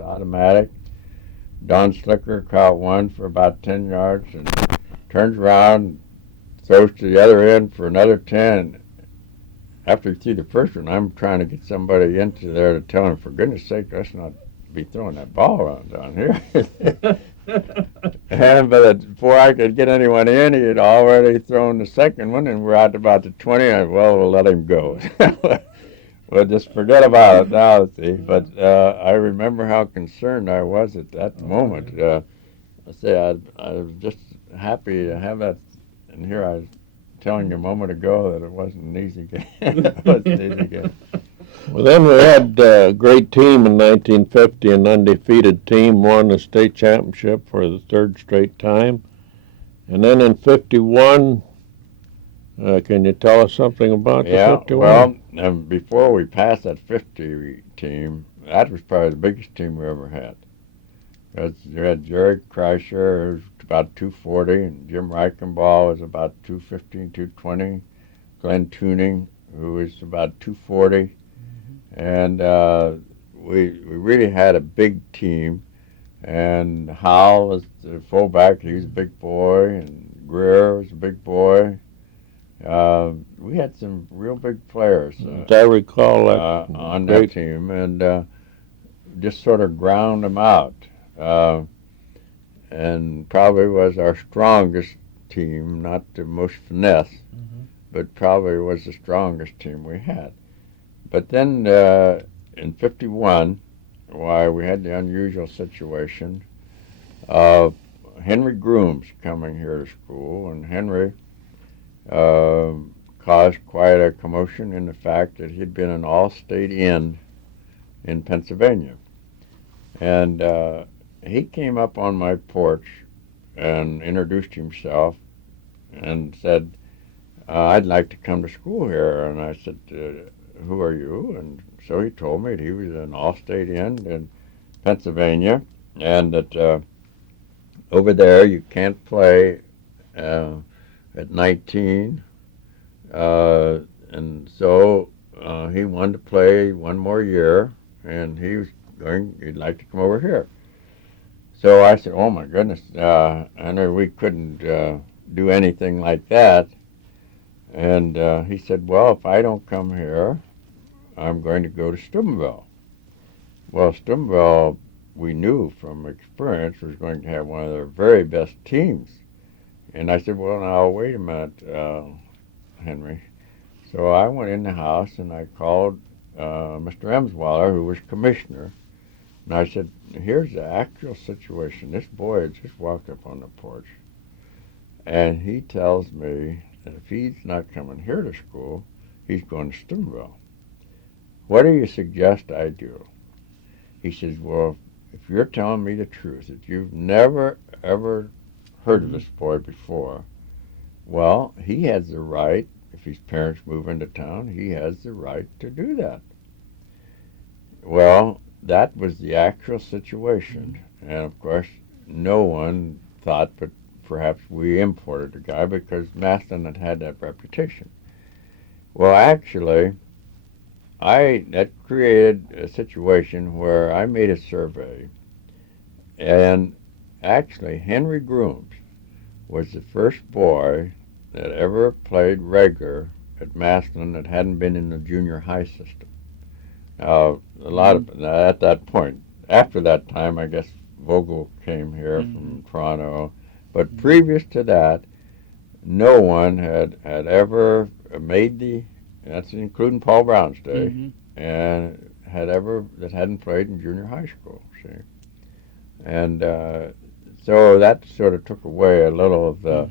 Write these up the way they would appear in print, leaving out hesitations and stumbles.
automatic. Don Slicker caught one for about 10 yards and turns around, throws to the other end for another 10. After he threw the first one, I'm trying to get somebody into there to tell him, for goodness sake, let's not be throwing that ball around down here. And before I could get anyone in, he had already thrown the second one, and we're out about the 20. We'll let him go. Well, just forget about it now, see. But I remember how concerned I was at that moment. I say I was just happy to have that. And here I was telling you a moment ago that it wasn't an easy game. It wasn't an easy game. Well, then we had a great team in 1950, an undefeated team, won the state championship for the third straight time. And then in 51, can you tell us something about the 51? Well, before we passed that 50 team, that was probably the biggest team we ever had. You had Jerry Kreischer, who was about 240, and Jim Reichenball was about 215, 220. Glenn Tuning, who was about 240. And we really had a big team. And Howell was the fullback. He was a big boy. And Greer was a big boy. We had some real big players I recall that on that team, and just sort of ground them out. And probably was our strongest team, not the most finesse, but probably was the strongest team we had. But then in 51, why, we had the unusual situation of Henry Grooms coming here to school, and Henry caused quite a commotion in the fact that he'd been an all-state end in Pennsylvania. And he came up on my porch and introduced himself and said, I'd like to come to school here. And I said, who are you? And so he told me that he was an all-state end in Pennsylvania, and that over there you can't play at 19. And so he wanted to play one more year, and he'd like to come over here. So I said, oh my goodness, I knew we couldn't do anything like that. And he said, well, if I don't come here, I'm going to go to Steubenville. Well, Steubenville, we knew from experience, was going to have one of their very best teams. And I said, well, now, wait a minute, Henry. So I went in the house and I called Mr. Emsweiler, who was commissioner, and I said, here's the actual situation. This boy had just walked up on the porch, and he tells me that if he's not coming here to school, he's going to Steubenville. What do you suggest I do? He says, well, if you're telling me the truth, that you've never, ever heard of this boy before, well, he has the right, if his parents move into town, he has the right to do that. Well, that was the actual situation. And, of course, no one thought but perhaps we imported the guy because Massillon had that reputation. Well, actually, that created a situation where I made a survey, and actually Henry Grooms was the first boy that ever played regular at Massillon that hadn't been in the junior high system. A lot of at that point, after that time, I guess Vogel came here from Toronto, but previous to that, no one had ever made that's including Paul Brown's day, and that hadn't played in junior high school. See, and so that sort of took away a little of the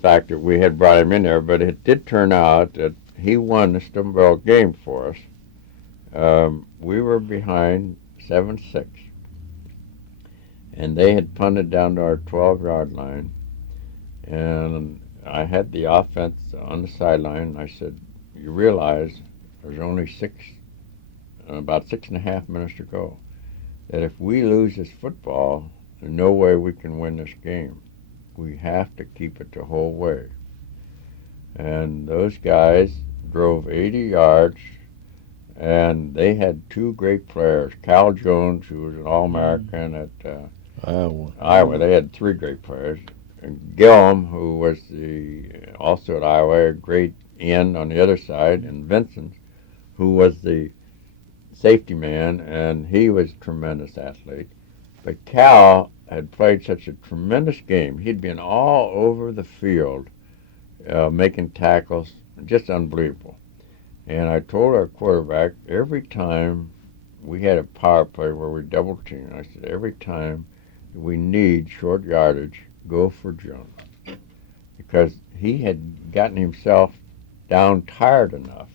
fact that we had brought him in there, but it did turn out that he won the Steubenville game for us. We were behind 7-6, and they had punted down to our 12-yard line, and I had the offense on the sideline, and I said, you realize there's only about 6.5 minutes to go, that if we lose this football, there's no way we can win this game. We have to keep it the whole way. And those guys drove 80 yards And they had two great players. Cal Jones, who was an All-American at Iowa. They had three great players. And Gillum, who was also at Iowa, a great end on the other side, and Vincent, who was the safety man, and he was a tremendous athlete. But Cal had played such a tremendous game. He'd been all over the field making tackles, just unbelievable. And I told our quarterback every time we had a power play where we double team, I said, every time we need short yardage, go for Jones. Because he had gotten himself down tired enough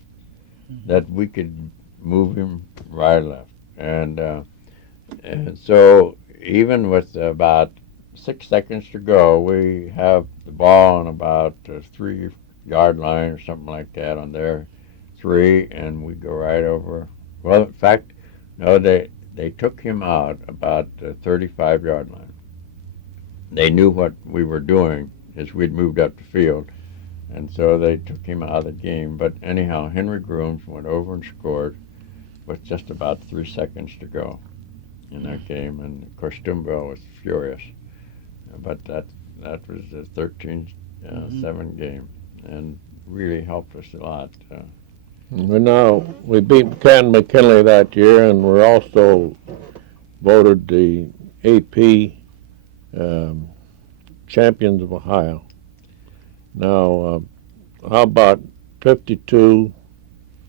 that we could move him right and left. And so even with about 6 seconds to go, we have the ball on about 3 yard line or something like that on their 3, and we go right over. Well, in fact, no, they took him out about the 35-yard line. They knew what we were doing as we'd moved up the field, and so they took him out of the game. But anyhow, Henry Grooms went over and scored with just about 3 seconds to go in that game, and of course Stumbell was furious. But that was a 13-7 game, and really helped us a lot. We beat Canton McKinley that year, and we're also voted the AP champions of Ohio. Now, how about 52?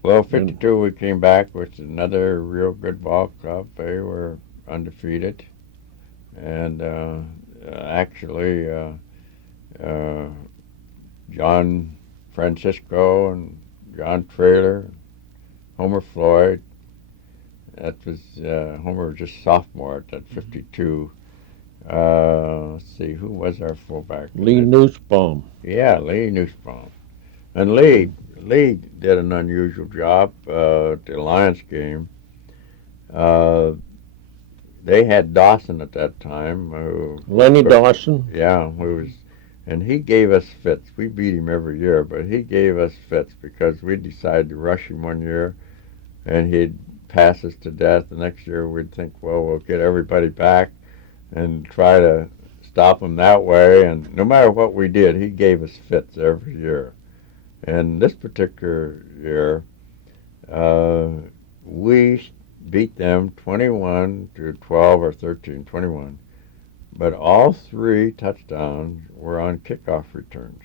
Well, 52 we came back with another real good ball club. They were undefeated, and actually John Francisco and John Traylor, Homer Floyd. That was Homer was just sophomore at that 52. Let's see, who was our fullback? Lee Nussbaum. Yeah, Lee Nussbaum. And Lee did an unusual job at the Alliance game. They had Dawson at that time. Lenny Dawson? Yeah, and he gave us fits. We beat him every year, but he gave us fits because we decided to rush him one year, and he'd pass us to death. The next year we'd think, well, we'll get everybody back and try to stop him that way. And no matter what we did, he gave us fits every year. And this particular year, we beat them 21-12 or 13-21. But all 3 touchdowns were on kickoff returns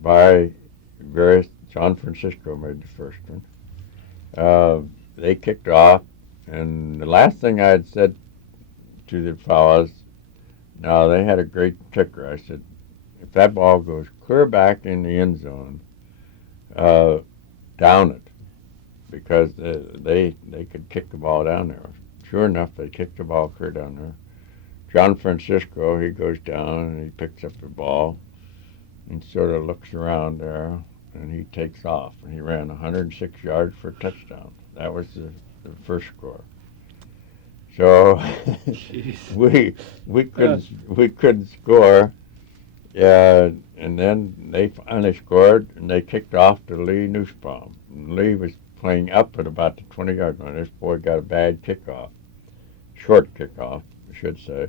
by various. John Francisco made the first one. They kicked off, and the last thing I had said to the fellows, now they had a great kicker. I said, if that ball goes clear back in the end zone, down it, because they could kick the ball down there. Sure enough, they kicked the ball clear down there. John Francisco, he goes down and he picks up the ball and sort of looks around there, and he takes off. And he ran 106 yards for a touchdown. That was the first score. So we couldn't score. Yeah, and then they finally scored, and they kicked off to Lee Nussbaum. And Lee was playing up at about the 20-yard line. This boy got a bad kickoff, short kickoff, I should say.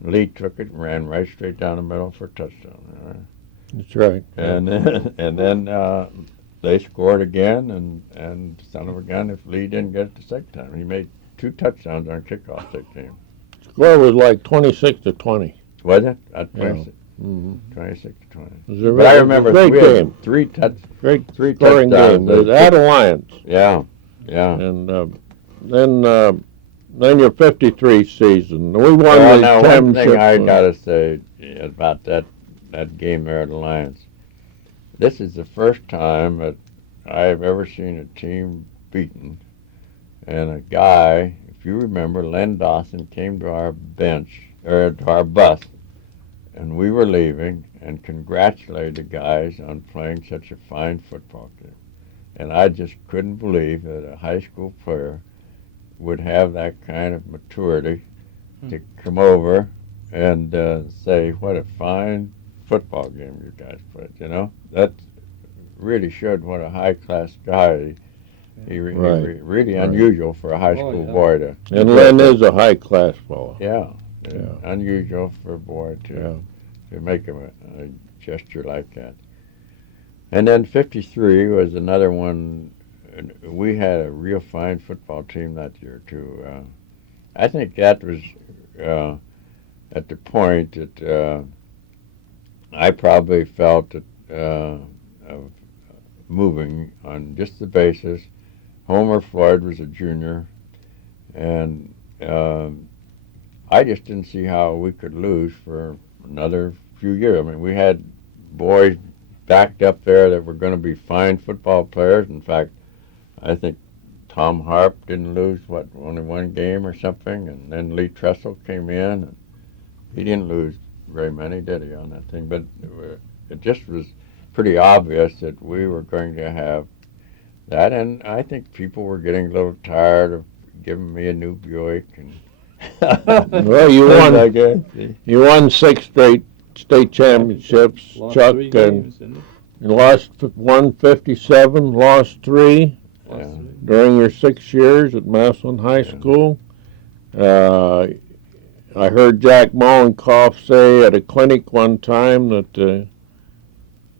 Lee took it and ran right straight down the middle for a touchdown. That's right. And then they scored again, and son of a gun, if Lee didn't get it the second time, he made 2 touchdowns on kickoff that game. Score was like 26-20. Was it? At Yeah. 26. 26-20. But I remember great we game. had three Great touchdowns. scoring game. It was at Alliance. Yeah. And then your 53 season. We won Well, the now, one championship. thing I got to say about that game there at Alliance, this is the first time that I've ever seen a team beaten. And a guy, if you remember, Len Dawson came to our bench, or to our bus, and we were leaving, and congratulated the guys on playing such a fine football game. And I just couldn't believe that a high school player would have that kind of maturity to come over and say, what a fine football game you guys played, you know? That really showed what a high-class guy Right. Really Right. unusual for a high school boy to. And Len is a high-class fellow. Yeah, Yeah. unusual for a boy Yeah. to make a gesture like that. And then '53 was another one. We had a real fine football team that year too. I think that was at the point that I probably felt that of moving on just the basis. Homer Floyd was a junior, and I just didn't see how we could lose for another few years. I mean, we had boys backed up there that were going to be fine football players. In fact, I think Tom Harp didn't lose, only one game or something, and then Lee Tressel came in, and he didn't lose very many, did he, on that thing? But it just was pretty obvious that we were going to have that, and I think people were getting a little tired of giving me a new Buick. And Well, you won. like that. You won 6 straight state championships, Lost Chuck, 3 and games, didn't he? you lost 157, lost 3 Lost Yeah. 3. during your 6 years at Massillon High School. I heard Jack Mollenkoff say at a clinic one time that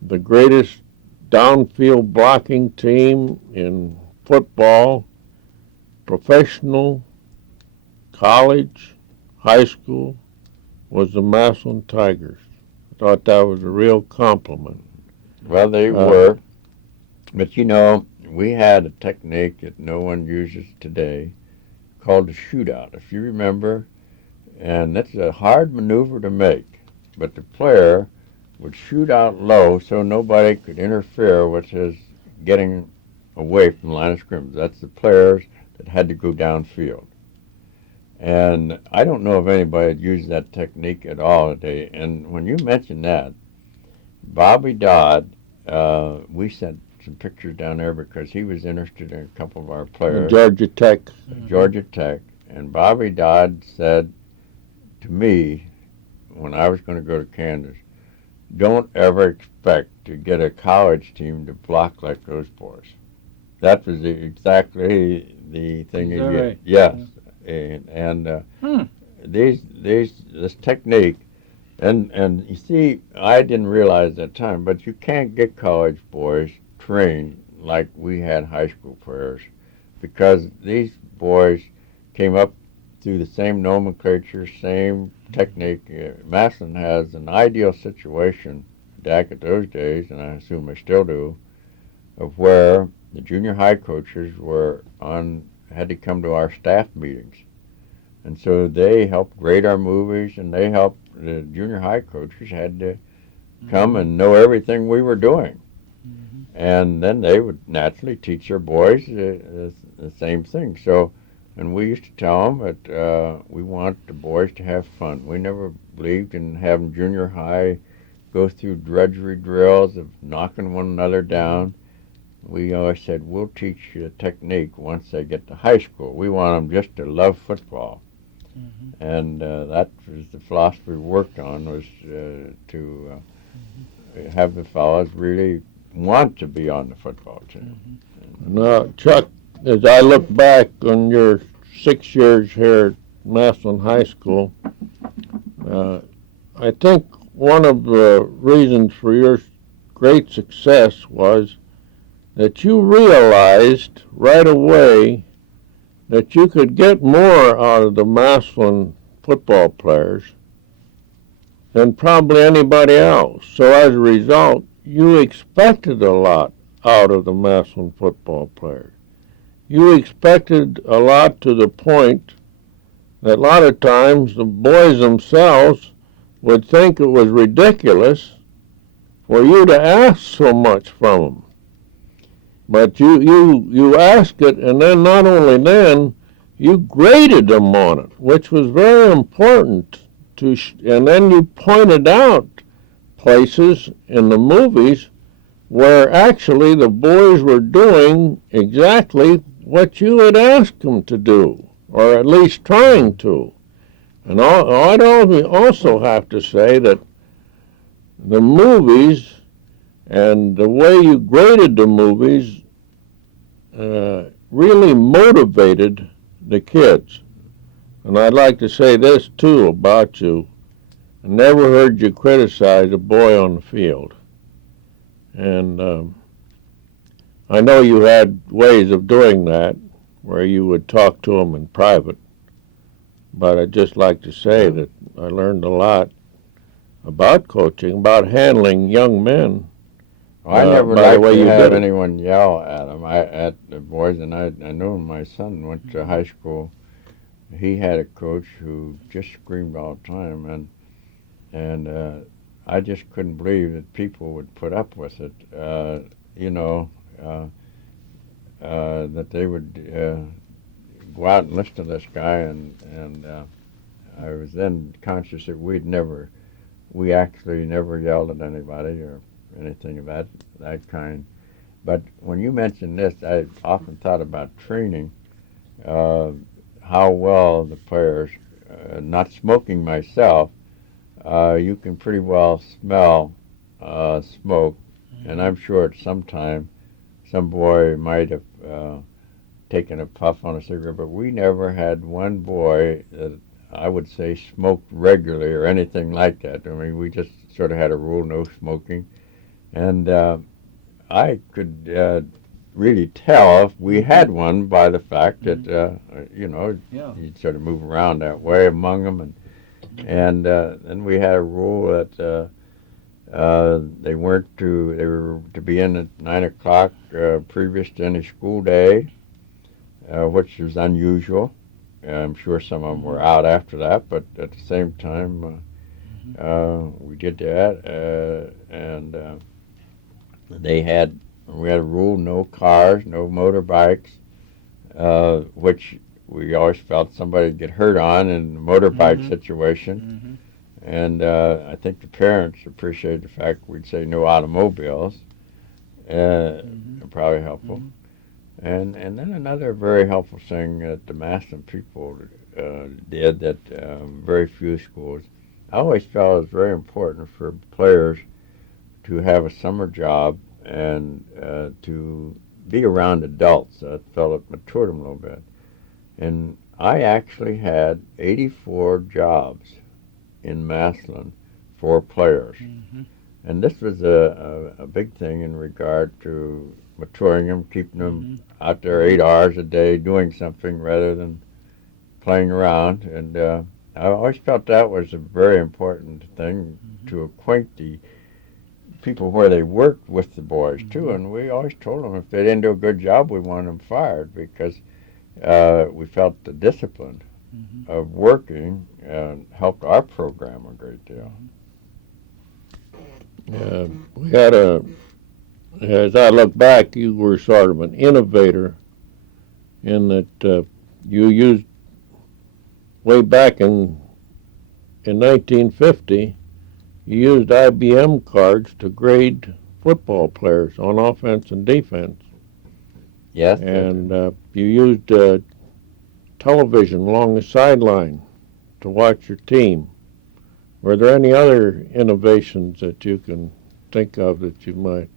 the greatest downfield blocking team in football, professional, college, high school, was the Massillon Tigers. I thought that was a real compliment. Well, they were, but we had a technique that no one uses today called a shootout, if you remember, and that's a hard maneuver to make, but the player would shoot out low so nobody could interfere with his getting away from the line of scrimmage. That's the players that had to go downfield. And I don't know if anybody had used that technique at all today. And when you mentioned that, Bobby Dodd, we sent some pictures down there because he was interested in a couple of our players. Georgia Tech. Georgia Tech. And Bobby Dodd said to me when I was going to go to Kansas, don't ever expect to get a college team to block like those boys. That was exactly the thing Is he that did. right? Yes. And this technique, and you see, I didn't realize at that time, but you can't get college boys trained like we had high school players, because these boys came up through the same nomenclature, same technique. Massillon has an ideal situation back at those days, and I assume they still do, of where the junior high coaches had to come to our staff meetings. And so they helped grade our movies, and the junior high coaches had to come and know everything we were doing. And then they would naturally teach their boys the same thing. So, and we used to tell them that we want the boys to have fun. We never believed in having junior high go through drudgery drills of knocking one another down. We always said, we'll teach you a technique once they get to high school. We want them just to love football. And that was the philosophy we worked on, was to have the fellows really want to be on the football team. Now, Chuck, as I look back on your 6 years here at Massillon High School, I think one of the reasons for your great success was that you realized right away that you could get more out of the Massillon football players than probably anybody else. So as a result, you expected a lot out of the Massillon football players. You expected a lot to the point that a lot of times the boys themselves would think it was ridiculous for you to ask so much from them. But you asked it, and then not only then, you graded them on it, which was very important. And then you pointed out places in the movies where actually the boys were doing exactly what you had asked them to do, or at least trying to. And I'd also have to say that the movies and the way you graded the movies really motivated the kids. And I'd like to say this, too, about you. I never heard you criticize a boy on the field. And I know you had ways of doing that where you would talk to them in private. But I'd just like to say that I learned a lot about coaching, about handling young men. Well, I never By the liked way to you have did it. anyone yell at them. At the boys, and I know when my son went to high school. He had a coach who just screamed all the time, and I just couldn't believe that people would put up with it. You know, uh, that they would go out and listen to this guy, and I was then conscious that we actually never yelled at anybody or anything of that kind. But when you mentioned this, I often thought about training, uh, how well the players, not smoking myself, you can pretty well smell smoke, and I'm sure at some time some boy might have taken a puff on a cigarette, but we never had one boy that I would say smoked regularly or anything like that. I mean, we just sort of had a rule, no smoking, and I could really tell if we had one by the fact that Yeah. you'd sort of move around that way among them, and then we had a rule that they were to be in at 9 o'clock previous to any school day, which is unusual. I'm sure some of them were out after that, but at the same time, we did that, and we had a rule: no cars, no motorbikes, which we always felt somebody would get hurt on in a motorbike situation. And I think the parents appreciated the fact we'd say no automobiles. Probably helpful. And then another very helpful thing that the Massillon people did that very few schools. I always felt it was very important for players to have a summer job and to be around adults. I felt it matured them a little bit. And I actually had 84 jobs in Massillon for players. And this was a big thing in regard to maturing them, keeping them out there 8 hours a day doing something rather than playing around. And I always felt that was a very important thing to acquaint the people where they worked with the boys too. And we always told them if they didn't do a good job, we wanted them fired because we felt the discipline of working helped our program a great deal. We had as I look back, you were sort of an innovator in that you used, way back in 1950, you used IBM cards to grade football players on offense and defense. Yes. And you used television along the sideline to watch your team. Were there any other innovations that you can think of that you might?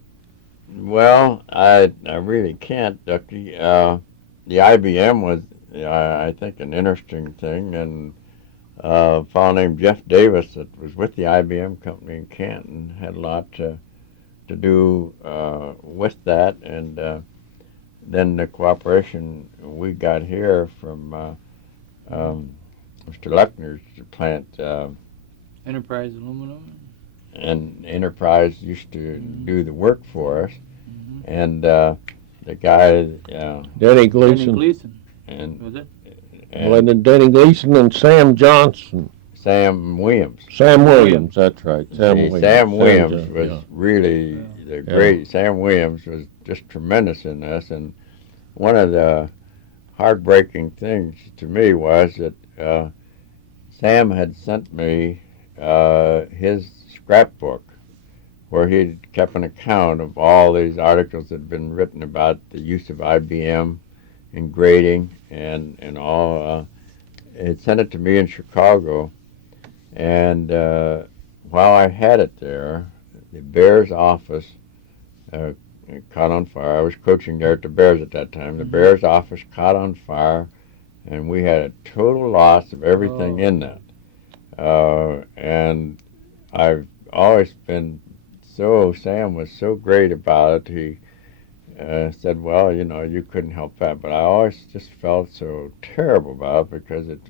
Well, I really can't, Ducky. The IBM was, I think, an interesting thing, and a fellow named Jeff Davis that was with the IBM company in Canton had a lot to do with that, and then the cooperation we got here from Mr. Lechner's plant. Enterprise Aluminum. And Enterprise used to do the work for us, and the guy, Denny Gleason. Denny Gleason. and, Was it? Well, then Denny Gleason and Sam Johnson. Sam Williams. Sam Williams, that's right. Sam Williams Sam, was yeah. really the great. Sam Williams was just tremendous in this, and one of the heartbreaking things to me was that Sam had sent me his scrapbook where he'd kept an account of all these articles that had been written about the use of IBM in grading and all. He sent it to me in Chicago, and while I had it there, the Bears office it caught on fire. I was coaching there at the Bears at that time. The Bears office caught on fire, and we had a total loss of everything in that. And I've always been Sam was so great about it. He said, well, you couldn't help that. But I always just felt so terrible about it because it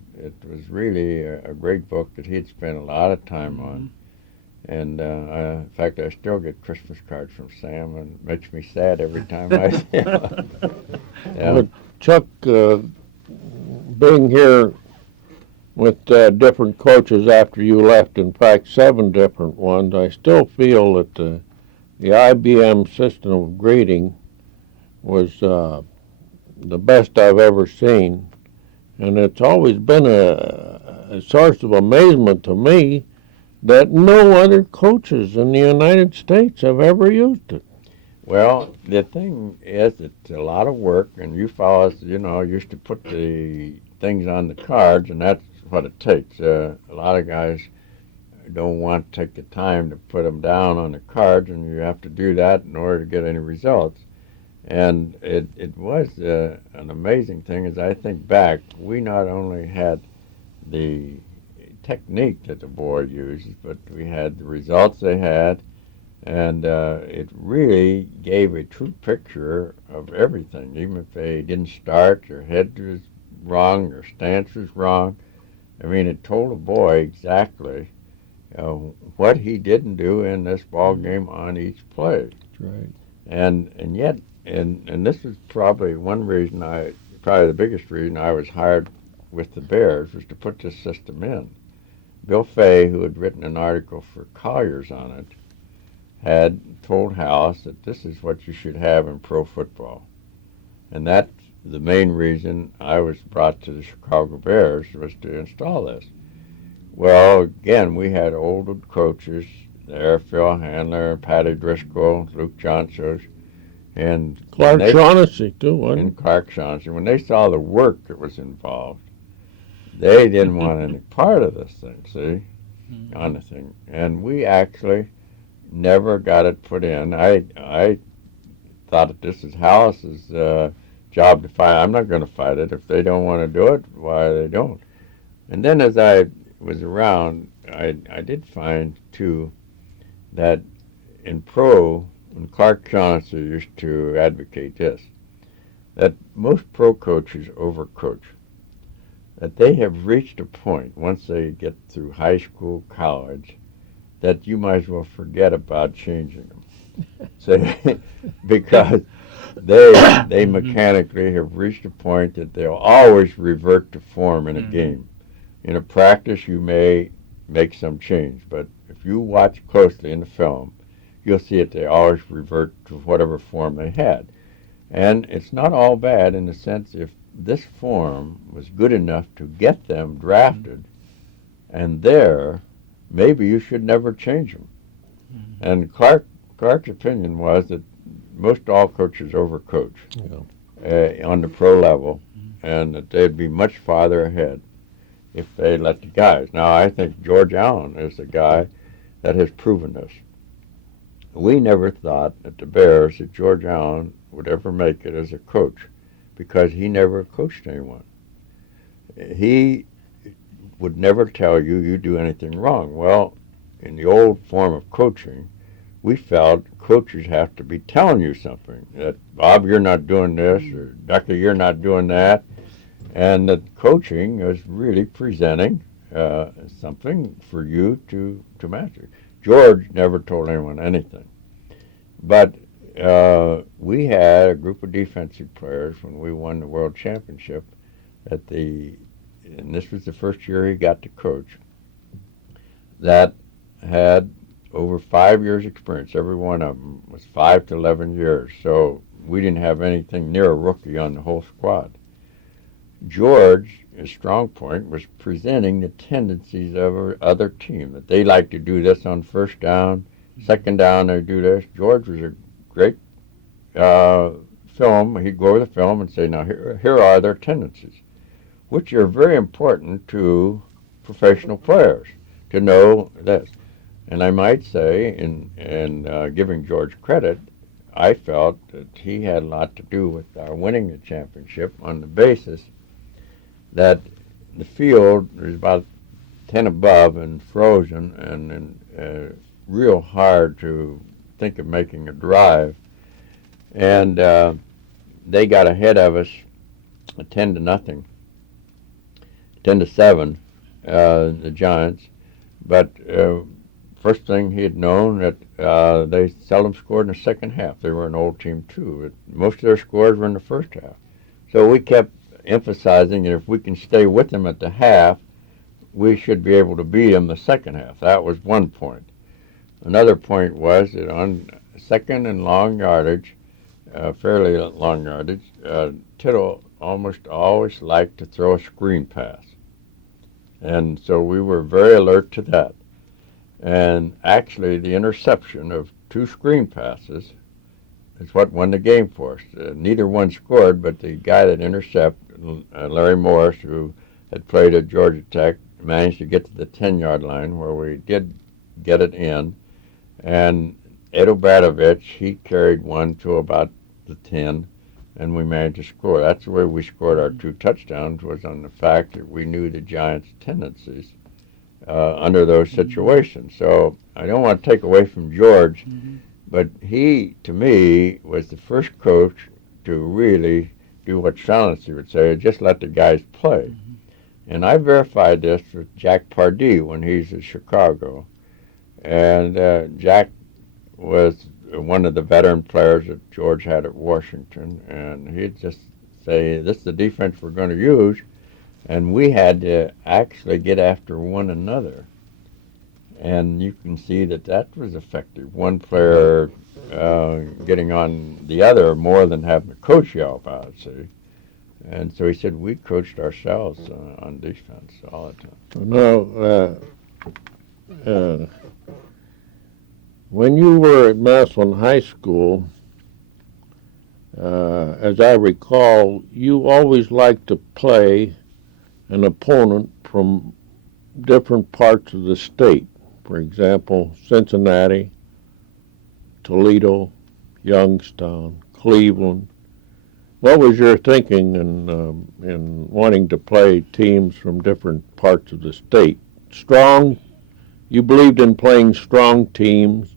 was really a great book that he'd spent a lot of time on. And in fact, I still get Christmas cards from Sam, and it makes me sad every time I see him. Well, Chuck, being here with different coaches after you left, in fact, 7 different ones, I still feel that the IBM system of grading was the best I've ever seen. And it's always been a source of amazement to me that no other coaches in the United States have ever used it. Well, the thing is, it's a lot of work, and you fellas, used to put the things on the cards, and that's what it takes. A lot of guys don't want to take the time to put them down on the cards, and you have to do that in order to get any results. And it was an amazing thing. As I think back, we not only had the technique that the board uses, but we had the results they had, and it really gave a true picture of everything. Even if they didn't start, their head was wrong, their stance was wrong. I mean, it told a boy exactly what he didn't do in this ball game on each play. That's right. And yet, and this is probably one reason probably the biggest reason I was hired with the Bears, was to put this system in. Bill Fay, who had written an article for Collier's on it, had told House that this is what you should have in pro football. And that's the main reason I was brought to the Chicago Bears, was to install this. Well, again, we had old coaches there, Phil Handler, Patty Driscoll, Luke Johnson, and Clark Shaughnessy, too, wasn't and Clark Shaughnessy. When they saw the work that was involved, they didn't want any part of this thing, see, on the thing. And we actually never got it put in. I thought that this is House's job to fight. I'm not going to fight it. If they don't want to do it, why they don't. And then as I was around, I did find, too, that in pro, and Clark Shaughnessy used to advocate this, that most pro coaches overcoach. That they have reached a point, once they get through high school, college, that you might as well forget about changing them. So, because they mechanically have reached a point that they'll always revert to form in a game. In a practice, you may make some change, but if you watch closely in the film, you'll see that they always revert to whatever form they had. And it's not all bad in the sense, if this form was good enough to get them drafted, and maybe you should never change them. And Clark's opinion was that most all coaches overcoach on the pro level, and that they'd be much farther ahead if they let the guys. Now, I think George Allen is the guy that has proven this. We never thought at the Bears that George Allen would ever make it as a coach, because he never coached anyone. He would never tell you do anything wrong. Well, in the old form of coaching, we felt coaches have to be telling you something, that Bob, you're not doing this, or Ducky, you're not doing that, and that coaching is really presenting something for you to master. George never told anyone anything. But we had a group of defensive players when we won the world championship and this was the first year he got to coach, that had over 5 years experience. Every one of them was 5 to 11 years. So we didn't have anything near a rookie on the whole squad. George, his strong point was presenting the tendencies of other team, that they like to do this on first down, second down they do this. George was a great film. He'd go over the film and say, now here are their tendencies, which are very important to professional players to know this. And I might say, in giving George credit, I felt that he had a lot to do with our winning the championship on the basis that the field is about 10 above and frozen and real hard to think of making a drive. And they got ahead of us 10-0, 10-7, the Giants. But first thing he had known that they seldom scored in the second half. They were an old team too. Most of their scores were in the first half. So we kept emphasizing that if we can stay with them at the half, we should be able to beat them the second half. That was one point. Another point was that on second and long yardage, fairly long yardage, Tittle almost always liked to throw a screen pass. And so we were very alert to that. And actually, the interception of 2 screen passes is what won the game for us. Neither one scored, but the guy that intercepted, Larry Morris, who had played at Georgia Tech, managed to get to the 10-yard line where we did get it in. And Ed Obradovich, he carried one to about the 10, and we managed to score. That's the way we scored our 2 touchdowns, was on the fact that we knew the Giants' tendencies under those situations. So I don't want to take away from George, but he, to me, was the first coach to really do what Shaughnessy would say, just let the guys play. And I verified this with Jack Pardee when he's in Chicago. And Jack was one of the veteran players that George had at Washington, and he'd just say, this is the defense we're going to use, and we had to actually get after one another. And you can see that that was effective. One player getting on the other more than having the coach yell about it, see. And so he said we coached ourselves on defense all the time. Now, when you were at Massillon High School, as I recall, you always liked to play an opponent from different parts of the state. For example, Cincinnati, Toledo, Youngstown, Cleveland. What was your thinking in wanting to play teams from different parts of the state? You believed in playing strong teams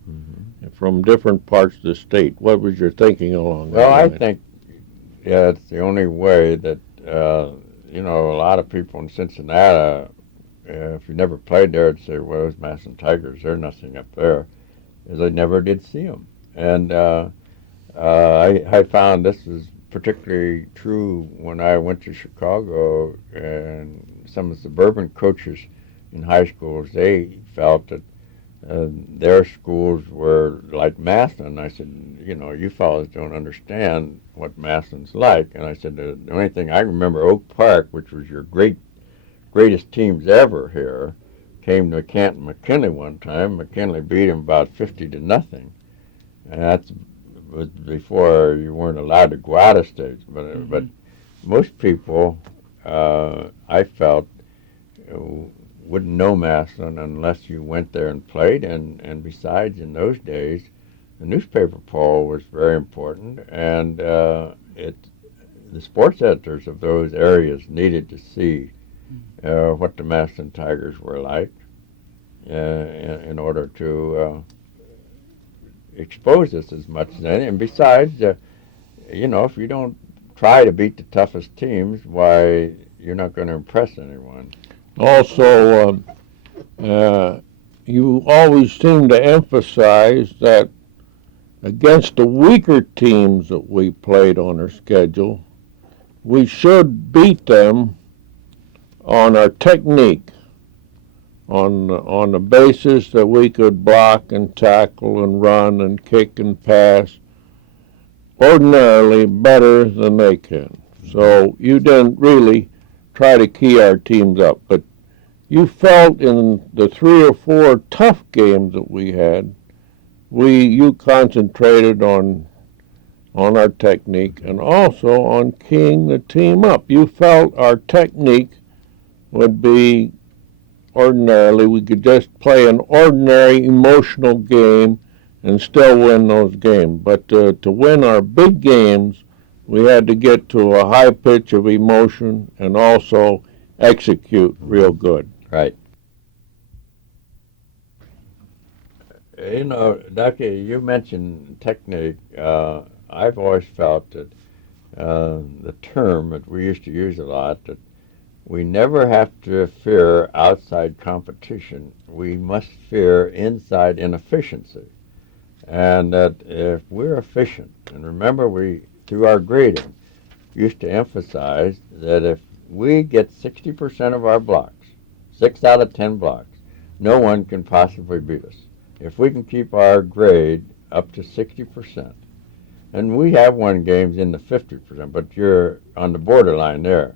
from different parts of the state. What was your thinking along that line? Well, I think it's the only way that, a lot of people in Cincinnati, if you never played there, would say, well, those Massillon Tigers, they're nothing up there, because they never did see them. And I found this was particularly true when I went to Chicago, and some of the suburban coaches in high schools, they felt that their schools were like Massillon. I said, you fellows don't understand what Massillon's like. And I said, the only thing I remember, Oak Park, which was your greatest teams ever here, came to Canton McKinley one time. McKinley beat him about 50-0. And that was before you weren't allowed to go out of states. But most people, I felt, wouldn't know Massillon unless you went there and played. And besides, in those days, the newspaper poll was very important, and the sports editors of those areas needed to see what the Massillon Tigers were like in order to expose us as much as anything. And besides, if you don't try to beat the toughest teams, why, you're not going to impress anyone. Also, you always seem to emphasize that against the weaker teams that we played on our schedule, we should beat them on our technique, on the basis that we could block and tackle and run and kick and pass ordinarily better than they can. So you didn't really try to key our teams up, but you felt in the 3 or 4 tough games that we had, you concentrated on our technique and also on keying the team up. You felt our technique would be ordinarily, we could just play an ordinary emotional game and still win those games. But to win our big games, we had to get to a high pitch of emotion and also execute real good. Right. You know, Ducky, you mentioned technique. I've always felt that the term that we used to use a lot, that we never have to fear outside competition. We must fear inside inefficiency. And that if we're efficient, and remember we, through our grading, used to emphasize that if we get 60% of our blocks, 6 out of 10 blocks, no one can possibly beat us. If we can keep our grade up to 60%, and we have won games in the 50%, but you're on the borderline there.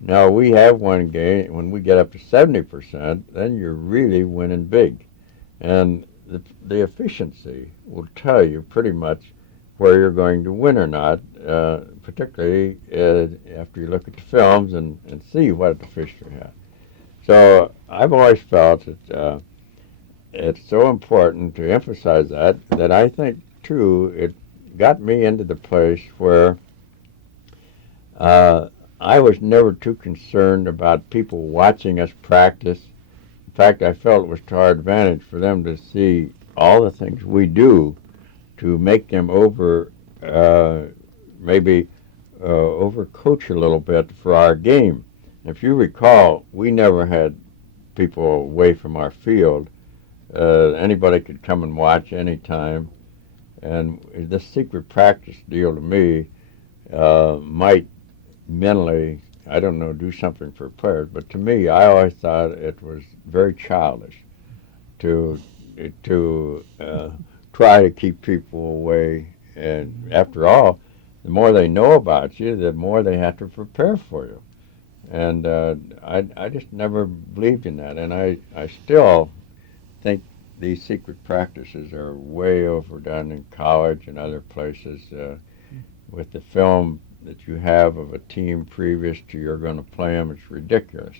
Now we have one game, when we get up to 70%, then you're really winning big. And the efficiency will tell you pretty much where you're going to win or not, particularly after you look at the films and see what the fish you have. So I've always felt that it's so important to emphasize that I think, too, it got me into the place where I was never too concerned about people watching us practice. In fact, I felt it was to our advantage for them to see all the things we do to make them maybe overcoach a little bit for our game. If you recall, we never had people away from our field. Anybody could come and watch anytime. And this secret practice deal to me might mentally, I don't know, do something for players, but to me, I always thought it was very childish to try to keep people away. And after all, the more they know about you, the more they have to prepare for you. And I just never believed in that. And I still think these secret practices are way overdone in college and other places. With the film that you have of a team previous to you're going to play them, it's ridiculous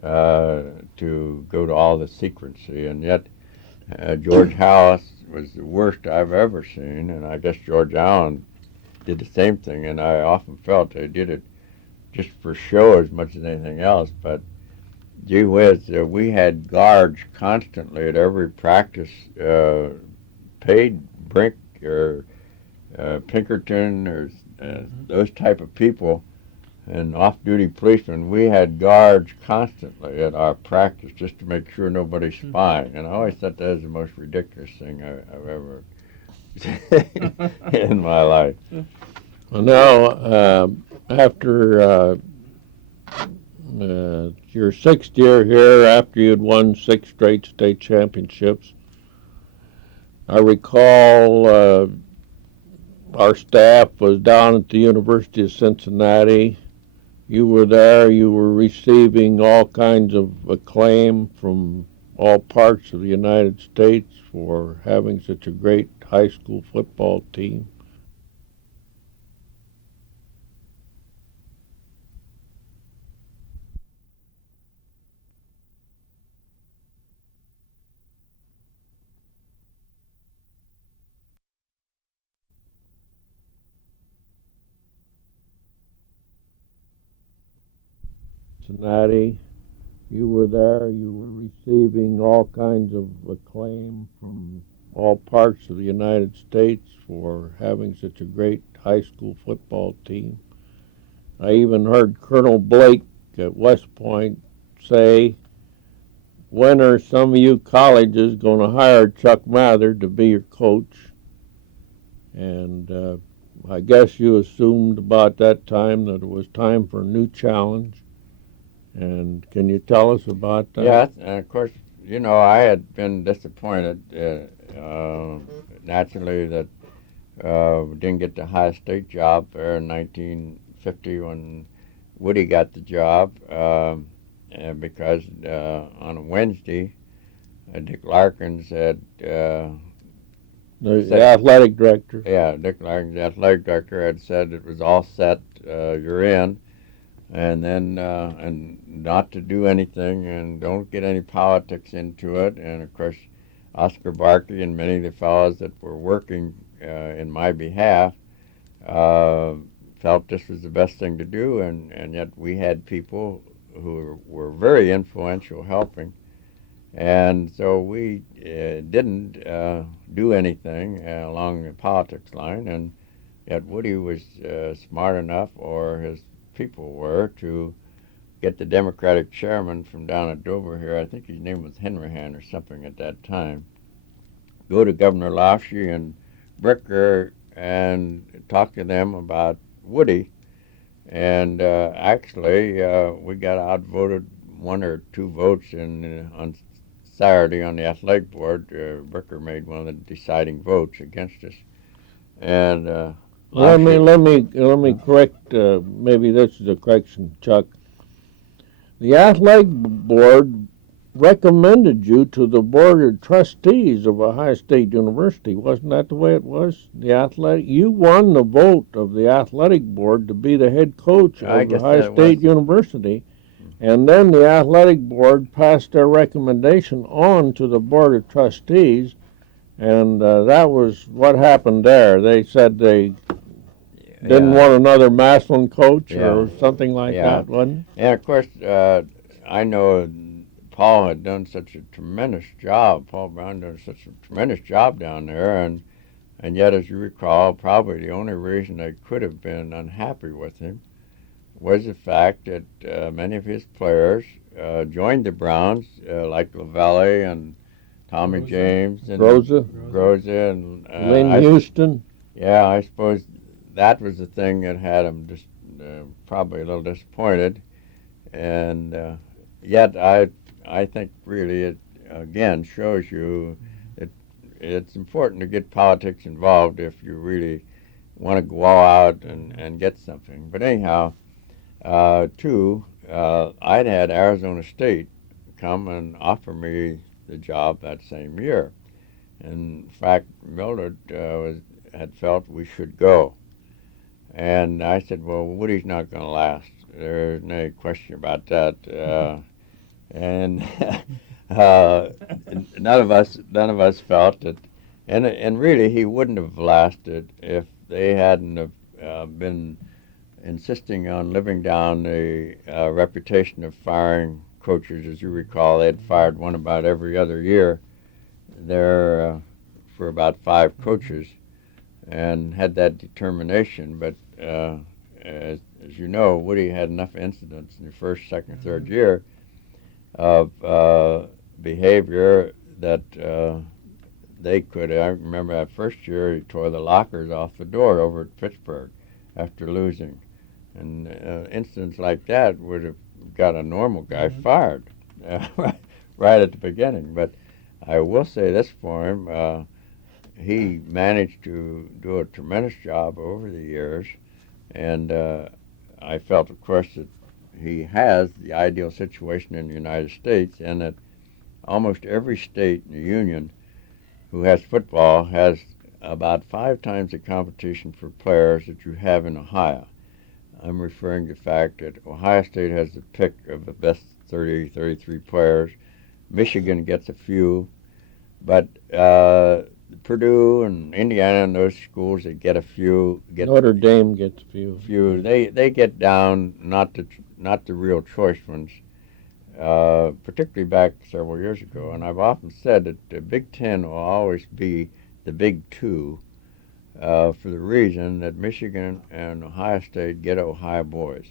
to go to all the secrecy. And yet George Halas was the worst I've ever seen, and I guess George Allen did the same thing, and I often felt they did it just for show as much as anything else. But gee whiz, we had guards constantly at every practice, paid Brink or Pinkerton or those type of people, and off-duty policemen. We had guards constantly at our practice just to make sure nobody's spying. And I always thought that was the most ridiculous thing I've ever seen in my life. Well, now, after your sixth year here, after you'd won 6 straight state championships, I recall our staff was down at the University of Cincinnati. You were there. You were receiving all kinds of acclaim from all parts of the United States for having such a great high school football team. Cincinnati, you were there. You were receiving all kinds of acclaim from all parts of the United States for having such a great high school football team. I even heard Colonel Blake at West Point say, "When are some of you colleges going to hire Chuck Mather to be your coach?" And I guess you assumed about that time that it was time for a new challenge. And can you tell us about that? Yes, and of course, you know, I had been disappointed, naturally, that we didn't get the high state job there in 1950 when Woody got the job, and because on a Wednesday, Dick Larkin said, The athletic director. yeah, Dick Larkin, the athletic director, had said it was all set, you're in. And then and not to do anything and don't get any politics into it. And of course, Oscar Barkley and many of the fellows that were working in my behalf felt this was the best thing to do, and yet we had people who were very influential helping. And so we didn't do anything along the politics line, and yet Woody was smart enough, or his people were, to get the Democratic chairman from down at Dover here, I think his name was Henrihan or something at that time, go to Governor Lausche and Bricker and talk to them about Woody. And actually, we got outvoted 1 or 2 votes on Saturday on the athletic board. Bricker made one of the deciding votes against us. And let me correct. Maybe this is a correction, Chuck. The athletic board recommended you to the board of trustees of Ohio State University. Wasn't that the way it was? You won the vote of the athletic board to be the head coach of Ohio State University, and then the athletic board passed their recommendation on to the board of trustees, and that was what happened there. They said they didn't want another Massillon coach or something like that, wasn't it? And of course, I know Paul had done such a tremendous job. Paul Brown done such a tremendous job down there, and yet, as you recall, probably the only reason they could have been unhappy with him was the fact that many of his players joined the Browns, like Lavelle and Tommy James and Rosa and Lynn Houston. Yeah, I suppose that was the thing that had him just probably a little disappointed, and yet I think really it again shows you that it's important to get politics involved if you really want to go all out and get something. But anyhow, I'd had Arizona State come and offer me the job that same year. In fact, Mildred had felt we should go. And I said, well, Woody's not going to last. There's no question about that. And none of us felt that, and really he wouldn't have lasted if they hadn't have been insisting on living down the reputation of firing coaches. As you recall, they'd fired one about every other year there for about 5 coaches, and had that determination. But as you know, Woody had enough incidents in the first, second, third year of behavior that they could. I remember that first year he tore the lockers off the door over at Pittsburgh after losing. And incidents like that would have got a normal guy fired right at the beginning. But I will say this for him. He managed to do a tremendous job over the years, and I felt, of course, that he has the ideal situation in the United States, and that almost every state in the Union who has football has about 5 times the competition for players that you have in Ohio. I'm referring to the fact that Ohio State has the pick of the best 30, 33 players. Michigan gets a few, but Purdue and Indiana and those schools that get a few. Notre Dame gets a few. They get down, not the real choice ones, particularly back several years ago. And I've often said that the Big Ten will always be the Big Two, for the reason that Michigan and Ohio State get Ohio boys.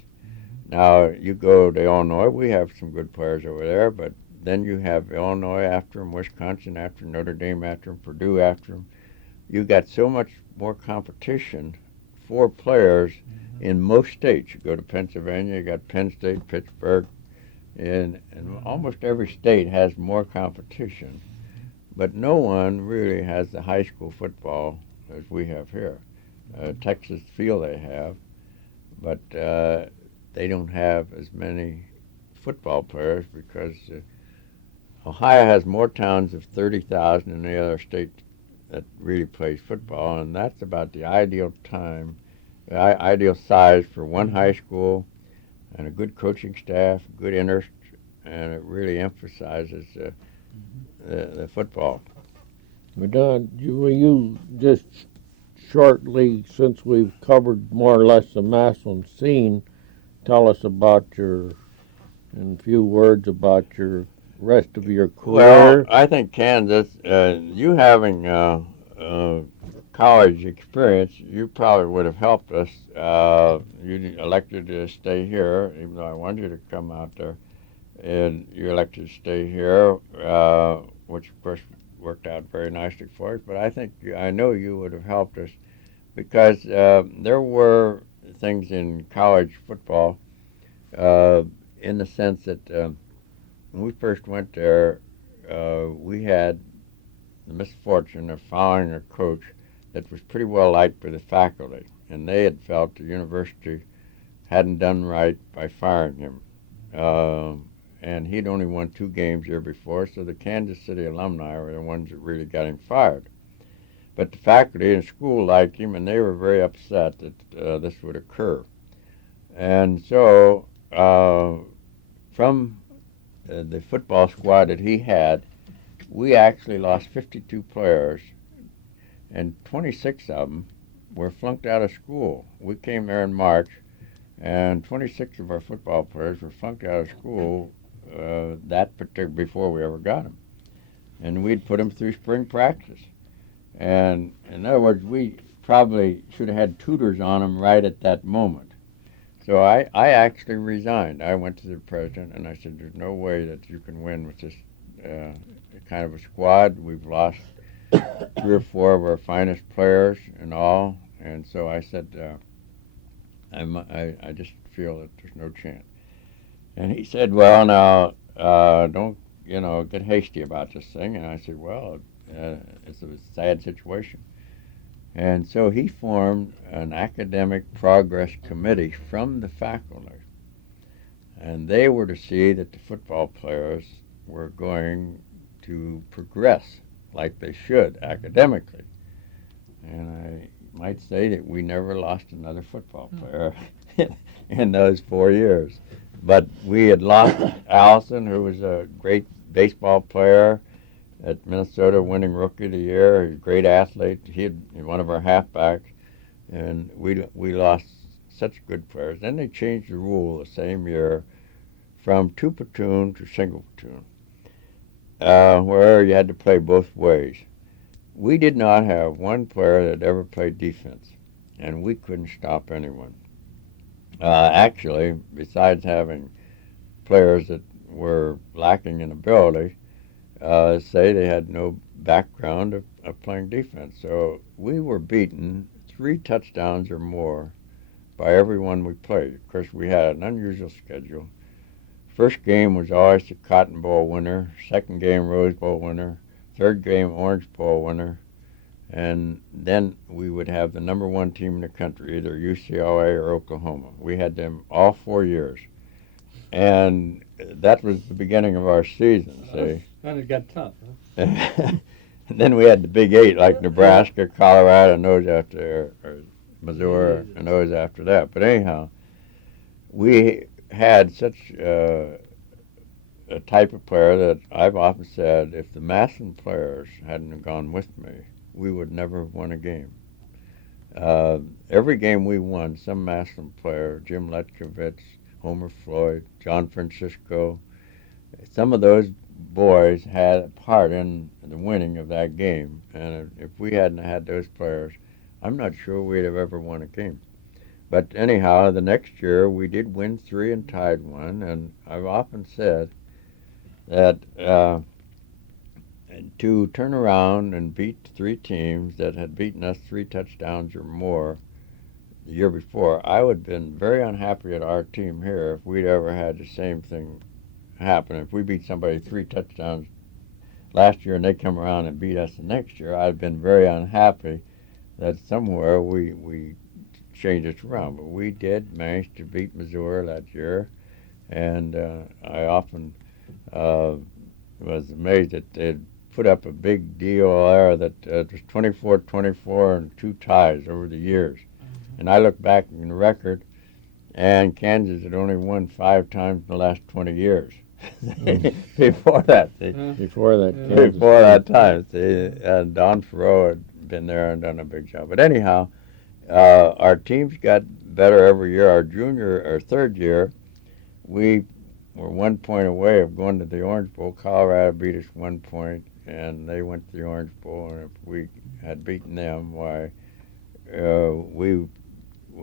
Now, you go to Illinois, we have some good players over there, but then you have Illinois after them, Wisconsin after them, Notre Dame after them, Purdue after them. You've got so much more competition for players in most states. You go to Pennsylvania, you got Penn State, Pittsburgh, and almost every state has more competition. But no one really has the high school football as we have here. Texas feel they have, but they don't have as many football players because Ohio has more towns of 30,000 than any other state that really plays football, and that's about the ideal size for one high school and a good coaching staff, good interest, and it really emphasizes the football. But you just shortly, since we've covered more or less the Massillon scene, tell us about in a few words, about your rest of your Well, career. I think Kansas, you having college experience, you probably would have helped us. You elected to stay here, even though I wanted you to come out there, and you elected to stay here, which of course worked out very nicely for us. But I know you would have helped us because there were things in college football uh, in the sense that when we first went there, we had the misfortune of following a coach that was pretty well liked by the faculty, and they had felt the university hadn't done right by firing him. Uh, and he'd only won 2 games the year before, so the Kansas City alumni were the ones that really got him fired. But the faculty and school liked him, and they were very upset that this would occur. And so, from the football squad that he had, we actually lost 52 players, and 26 of them were flunked out of school. We came there in March, and 26 of our football players were flunked out of school that particular before we ever got them, and we'd put them through spring practice. And in other words, we probably should have had tutors on them right at that moment. So I actually resigned. I went to the president and I said, "There's no way that you can win with this uh, kind of a squad. We've lost 3 or 4 of our finest players and all." And so I said, I just feel that there's no chance. And he said, "Well, now don't get hasty about this thing." And I said, "Well, it's a sad situation." And so he formed an academic progress committee from the faculty, and they were to see that the football players were going to progress like they should academically. And I might say that we never lost another football player in those 4 years. But we had lost Allison, who was a great baseball player at Minnesota, winning Rookie of the Year. He's a great athlete. He had one of our halfbacks, and we lost such good players. Then they changed the rule the same year from 2 platoon to single platoon, where you had to play both ways. We did not have one player that ever played defense, and we couldn't stop anyone. Actually, besides having players that were lacking in ability, say they had no background of playing defense. So we were beaten 3 touchdowns or more by everyone we played. Of course, we had an unusual schedule. First game was always the Cotton Bowl winner, second game Rose Bowl winner, third game Orange Bowl winner, and then we would have the number 1 team in the country, either UCLA or Oklahoma. We had them all 4 years. And that was the beginning of our season, see. And it got tough, huh? And then we had the Big 8, like Nebraska, Colorado, and those after, or Missouri, and those after that. But anyhow, we had such a type of player that I've often said, if the Massillon players hadn't gone with me, we would never have won a game. Every game we won, some Massillon player, Jim Letkovich, Homer Floyd, John Francisco, some of those boys had a part in the winning of that game. And if we hadn't had those players, I'm not sure we'd have ever won a game. But anyhow, the next year we did win 3 and tied 1. And I've often said that to turn around and beat 3 teams that had beaten us 3 touchdowns or more the year before, I would have been very unhappy at our team here if we'd ever had the same thing happen. If we beat somebody 3 touchdowns last year and they come around and beat us the next year, I'd have been very unhappy that somewhere we changed it around. But we did manage to beat Missouri that year, and I often was amazed that they'd put up a big deal there that it was 24-24 and 2 ties over the years. And I look back in the record, and Kansas had only won 5 times in the last 20 years. before that. See, Before that, Yeah. Kansas before that City. time. See, Don Farrow had been there and done a big job. But anyhow, our teams got better every year. Our third year, we were 1 point away of going to the Orange Bowl. Colorado beat us 1 point, and they went to the Orange Bowl. And if we had beaten them, why, we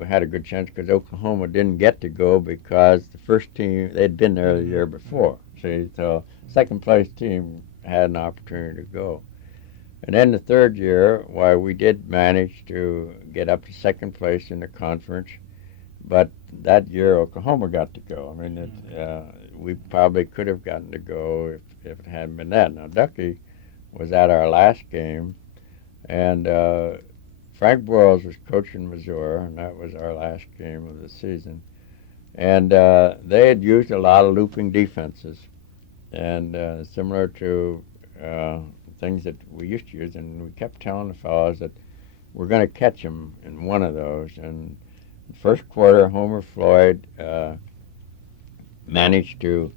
had a good chance because Oklahoma didn't get to go because the first team, they'd been there the year before. See, so second place team had an opportunity to go. And then the third year, why, we did manage to get up to second place in the conference, but that year Oklahoma got to go. I mean, we probably could have gotten to go if it hadn't been that. Now, Ducky was at our last game, and Frank Boyles was coaching Missouri, and that was our last game of the season. And they had used a lot of looping defenses, and similar to things that we used to use, and we kept telling the fellows that we're going to catch them in one of those. And the first quarter, Homer Floyd managed to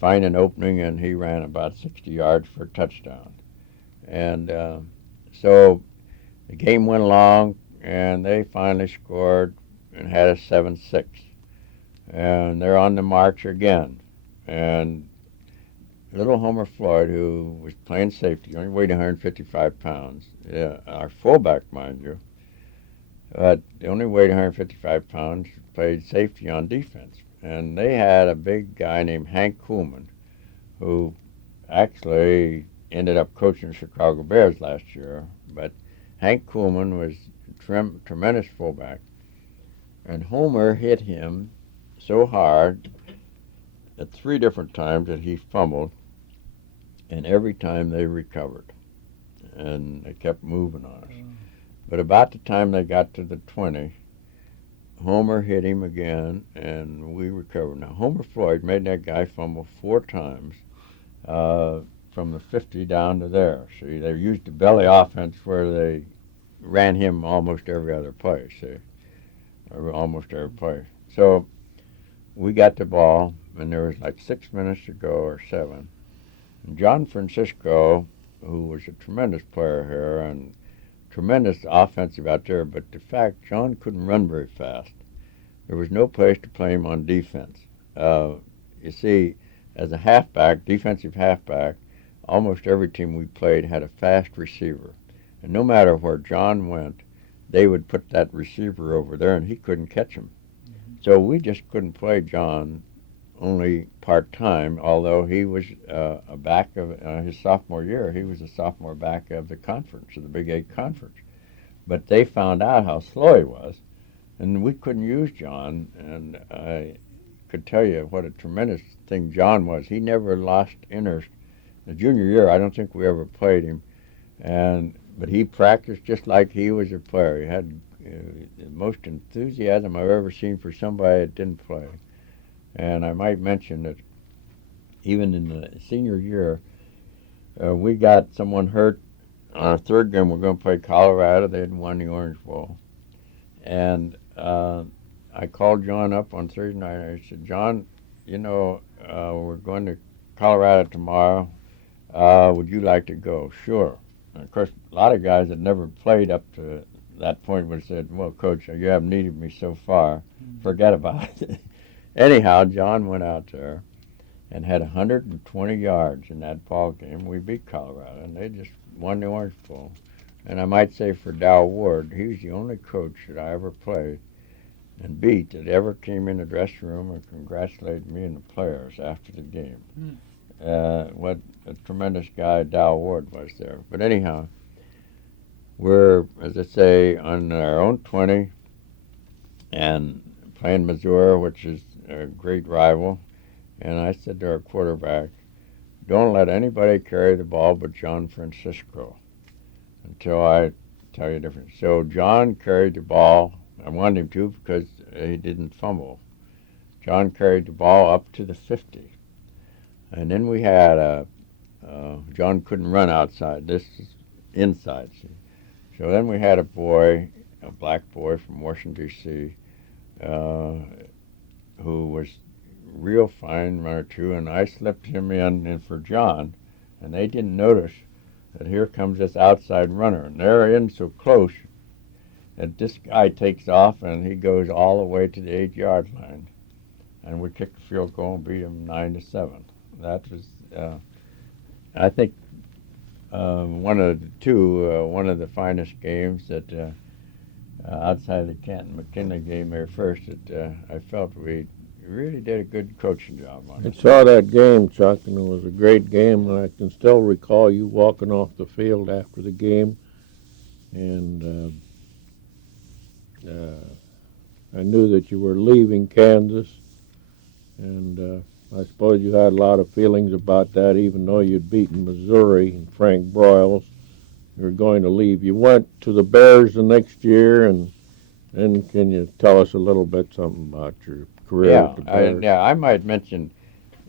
find an opening, and he ran about 60 yards for a touchdown. And so the game went along, and they finally scored and had a 7-6. And they're on the march again. And little Homer Floyd, who was playing safety, only weighed 155 pounds. Yeah, our fullback, mind you. But they only weighed 155 pounds, played safety on defense. And they had a big guy named Hank Kuhlman, who actually ended up coaching the Chicago Bears last year. But Hank Kuhlman was a tremendous fullback. And Homer hit him so hard at 3 different times that he fumbled, and every time they recovered. And they kept moving on us. But about the time they got to the 20, Homer hit him again, and we recovered. Now, Homer Floyd made that guy fumble 4 times from the 50 down to there. See, they used the belly offense where they ran him almost every other play, see, or almost every play. So we got the ball, and there was like 6 minutes to go or 7. And John Francisco, who was a tremendous player here and tremendous offensive out there, but the fact John couldn't run very fast. There was no place to play him on defense. You see, as a halfback, defensive halfback, almost every team we played had a fast receiver. And no matter where John went, they would put that receiver over there, and he couldn't catch him. So we just couldn't play John only part-time, although he was a back of his sophomore year. He was a sophomore back of the conference, of the Big 8 conference. But they found out how slow he was, and we couldn't use John. And I could tell you what a tremendous thing John was. He never lost interest. The junior year, I don't think we ever played him, but he practiced just like he was a player. He had the most enthusiasm I've ever seen for somebody that didn't play. And I might mention that even in the senior year, we got someone hurt on our third game. We're going to play Colorado. They had won the Orange Bowl. And I called John up on Thursday night. I said, John, we're going to Colorado tomorrow. Would you like to go? Sure. And of course, a lot of guys that never played up to that point would have said, well, Coach, you haven't needed me so far. Forget about it. Anyhow, John went out there and had 120 yards in that ball game. We beat Colorado, and they just won the Orange Bowl. And I might say for Dow Ward, he was the only coach that I ever played and beat that ever came in the dressing room and congratulated me and the players after the game. What a tremendous guy Dow Ward was there. But anyhow, we're, as I say, on our own 20 and playing Missouri, which is a great rival. And I said to our quarterback, don't let anybody carry the ball but John Francisco until I tell you different. So John carried the ball. I wanted him to because he didn't fumble. John carried the ball up to the 50. And then we had John couldn't run outside. This is inside. See? So then we had a black boy from Washington, D.C., who was real fine one or two, and I slipped him in for John, and they didn't notice that here comes this outside runner, and they're in so close that this guy takes off, and he goes all the way to the 8-yard line, and we kicked the field goal and beat him 9-7. That was, I think, one of the finest games that outside the Canton McKinley game there first that I felt we really did a good coaching job on I it. saw that game, Chuck, and it was a great game. And I can still recall you walking off the field after the game, and I knew that you were leaving Kansas, and I suppose you had a lot of feelings about that, even though you'd beaten Missouri and Frank Broyles. You were going to leave. You went to the Bears the next year, and then can you tell us a little bit something about your career at the Bears? I might mention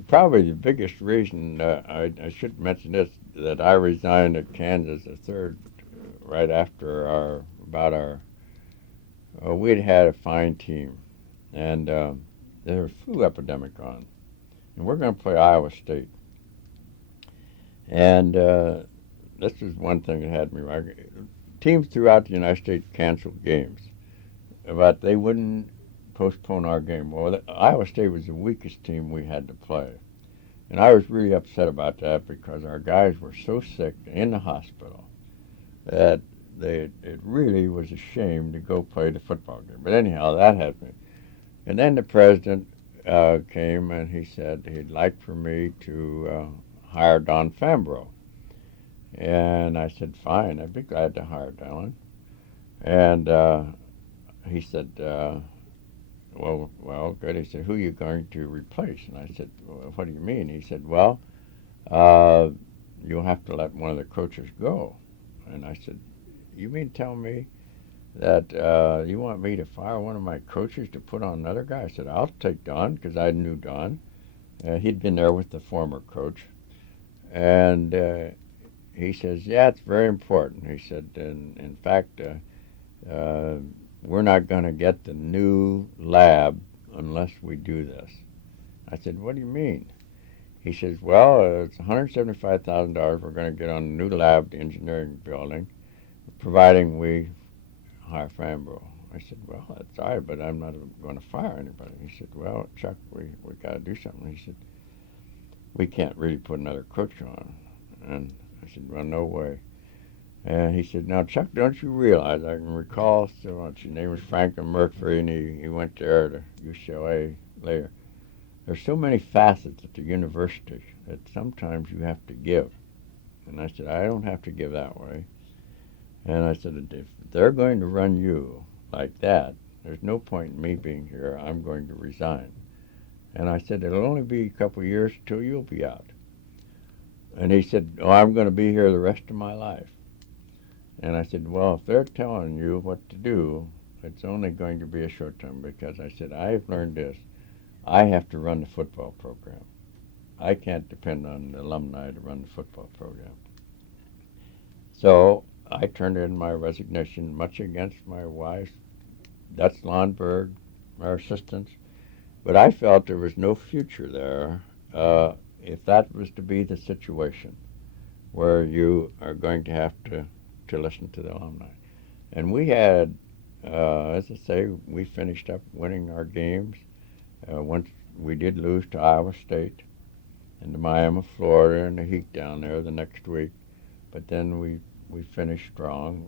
probably the biggest reason I should mention this, that I resigned at Kansas the third right after we'd had a fine team, and there was a flu epidemic on, and we're going to play Iowa State. And this is one thing that had me right. Teams throughout the United States canceled games, but they wouldn't postpone our game. Well, Iowa State was the weakest team we had to play, and I was really upset about that because our guys were so sick in the hospital that it really was a shame to go play the football game. But anyhow, that happened. And then the president came and he said he'd like for me to hire Don Fambro. And I said, fine, I'd be glad to hire Don. And he said, well, good. He said, who are you going to replace? And I said, well, what do you mean? He said, well, you'll have to let one of the coaches go. And I said, you mean tell me that you want me to fire one of my coaches to put on another guy? I said, I'll take Don, because I knew Don. He'd been there with the former coach. And he says, yeah, it's very important. He said, in fact, we're not going to get the new lab unless we do this. I said, what do you mean? He says, well, it's $175,000 we're going to get on the new lab, the engineering building, providing we hire Fambro. I said, well, that's all right, but I'm not going to fire anybody. He said, well, Chuck, we got to do something. He said, we can't really put another coach on. And I said, well, no way. And he said, now, Chuck, don't you realize, I can recall so much, his name was Franklin Murphy, and he went there to UCLA later. There's so many facets at the university that sometimes you have to give. And I said, I don't have to give that way. And I said, if they're going to run you like that, there's no point in me being here. I'm going to resign. And I said, it'll only be a couple of years till you'll be out. And he said, oh, I'm going to be here the rest of my life. And I said, well, if they're telling you what to do, it's only going to be a short term, because I said, I've learned this. I have to run the football program. I can't depend on the alumni to run the football program. So I turned in my resignation, much against my wife, Dutch Lundberg, our assistants. But I felt there was no future there if that was to be the situation where you are going to have to listen to the alumni. And we had, as I say, we finished up winning our games. Once we did lose to Iowa State and to Miami, Florida, and the heat down there the next week. But then we finished strong,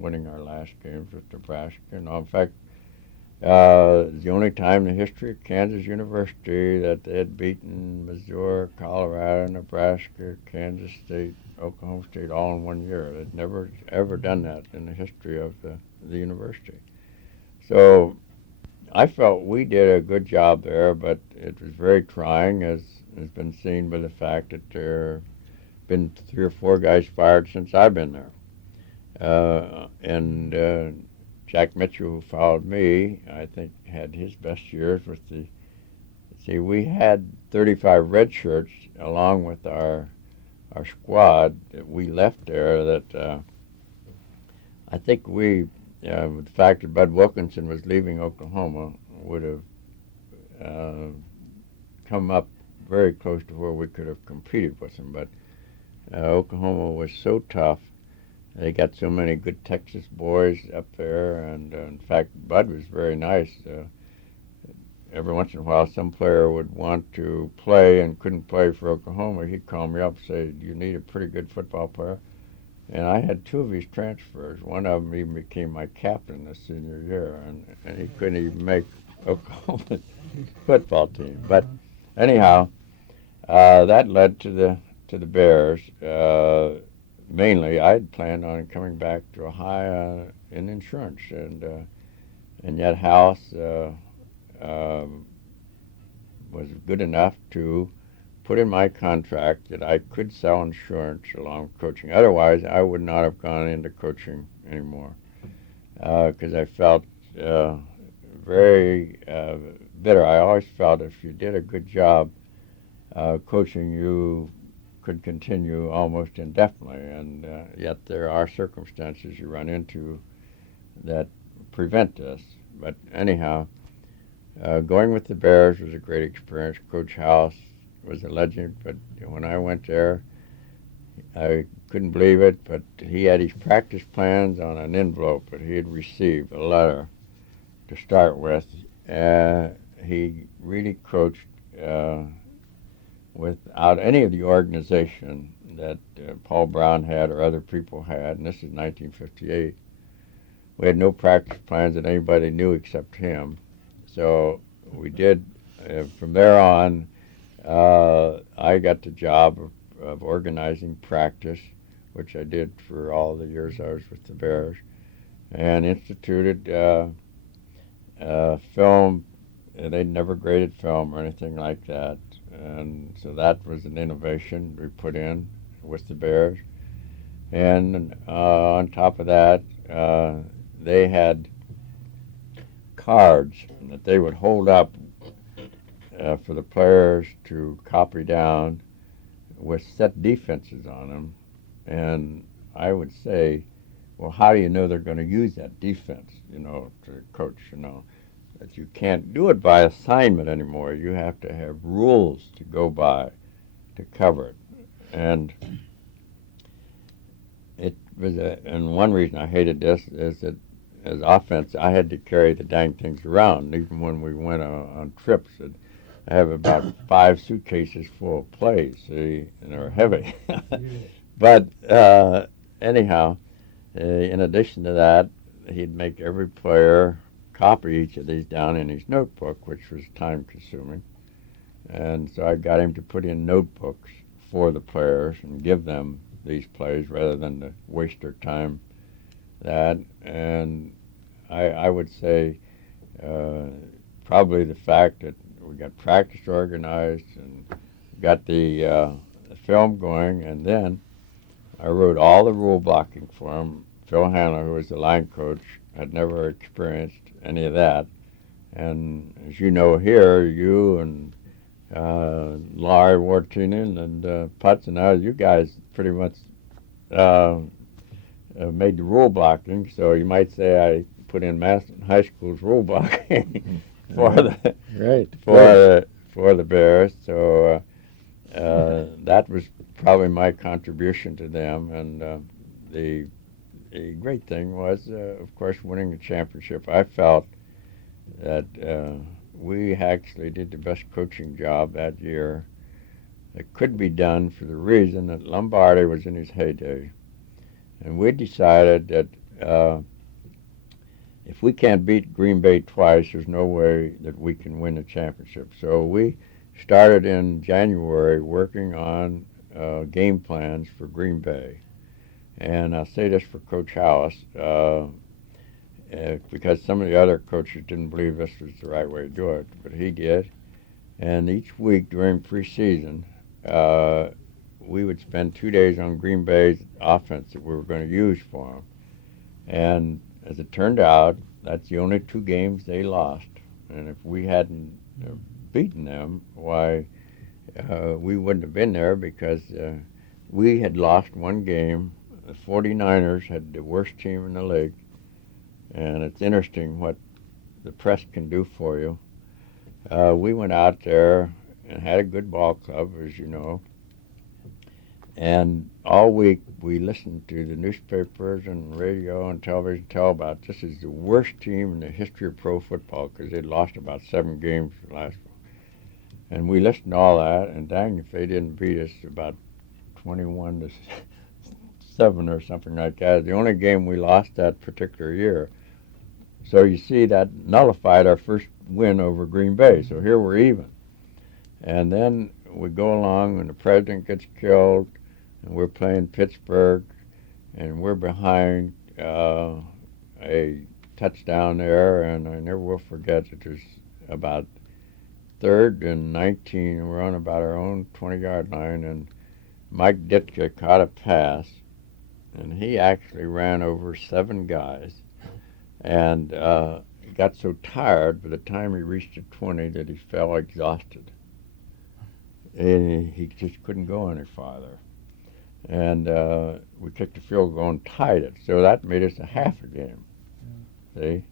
winning our last games with Nebraska. And in fact, the only time in the history of Kansas University that they had beaten Missouri, Colorado, Nebraska, Kansas State, Oklahoma State all in 1 year. They'd never ever done that in the history of the university. So I felt we did a good job there, but it was very trying, as has been seen by the fact that there have been 3 or 4 guys fired since I've been there. And Jack Mitchell, who followed me, I think had his best years with we had 35 red shirts along with our squad that we left there that I think with the fact that Bud Wilkinson was leaving Oklahoma would have come up very close to where we could have competed with them. But Oklahoma was so tough. They got so many good Texas boys up there, and in fact, Bud was very nice. Every once in a while, some player would want to play and couldn't play for Oklahoma. He'd call me up and say, "Do you need a pretty good football player?" And I had two of his transfers. One of them even became my captain the senior year, and he couldn't even make Oklahoma's football team. But anyhow, that led to the Bears. Mainly, I had planned on coming back to Ohio in insurance, and yet House was good enough to put in my contract that I could sell insurance along with coaching. Otherwise, I would not have gone into coaching anymore because I felt very bitter. I always felt if you did a good job coaching, you could continue almost indefinitely, and yet there are circumstances you run into that prevent this. But anyhow, going with the Bears was a great experience. Coach House was a legend, but when I went there, I couldn't believe it, but he had his practice plans on an envelope that he had received, a letter to start with. He really coached without any of the organization that Paul Brown had or other people had, and this is 1958. We had no practice plans that anybody knew except him. So we did, from there on, I got the job of organizing practice, which I did for all the years I was with the Bears, and instituted film. They'd never graded film or anything like that, and so that was an innovation we put in with the Bears. And on top of that, they had cards that they would hold up for the players to copy down with set defenses on them. And I would say, well, how do you know they're going to use that defense, to coach, that you can't do it by assignment anymore. You have to have rules to go by to cover it. And it was and one reason I hated this is that as offense, I had to carry the dang things around, even when we went on trips. I have about 5 suitcases full of plays, see, and they're heavy. But anyhow, in addition to that, he'd make every player copy each of these down in his notebook, which was time-consuming. And so I got him to put in notebooks for the players and give them these plays rather than to waste their time that. And I would say probably the fact that we got practice organized and got the film going, and then I wrote all the rule blocking for him. Phil Handler, who was the line coach, had never experienced any of that. And as you know here, you and Larry Wartinen and Putz and I, you guys pretty much made the rule blocking. So you might say I put in Massillon High School's rule blocking for the Bears. So that was probably my contribution to them. And the great thing was, of course, winning the championship. I felt that we actually did the best coaching job that year that could be done for the reason that Lombardi was in his heyday. And we decided that if we can't beat Green Bay twice, there's no way that we can win the championship. So we started in January working on game plans for Green Bay. And I'll say this for Coach House, because some of the other coaches didn't believe this was the right way to do it, but he did. And each week during preseason, we would spend 2 days on Green Bay's offense that we were going to use for them. And as it turned out, that's the only 2 games they lost. And if we hadn't beaten them, why, we wouldn't have been there, because we had lost 1 game. The 49ers had the worst team in the league. And it's interesting what the press can do for you. We went out there and had a good ball club, as you know. And all week we listened to the newspapers and radio and television tell about this is the worst team in the history of pro football because they'd lost about 7 games last. And we listened to all that, and dang if they didn't beat us about 21-7 or something like that. The only game we lost that particular year. So you see that nullified our first win over Green Bay. So here we're even. And then we go along and the president gets killed, and we're playing Pittsburgh, and we're behind a touchdown there, and I never will forget it was about 3rd and 19, and we're on about our own 20-yard line, and Mike Ditka caught a pass, and he actually ran over 7 guys, and he got so tired by the time he reached the 20 that he fell exhausted. And he just couldn't go any farther. And we kicked the field goal and tied it, so that made us a half a game, see,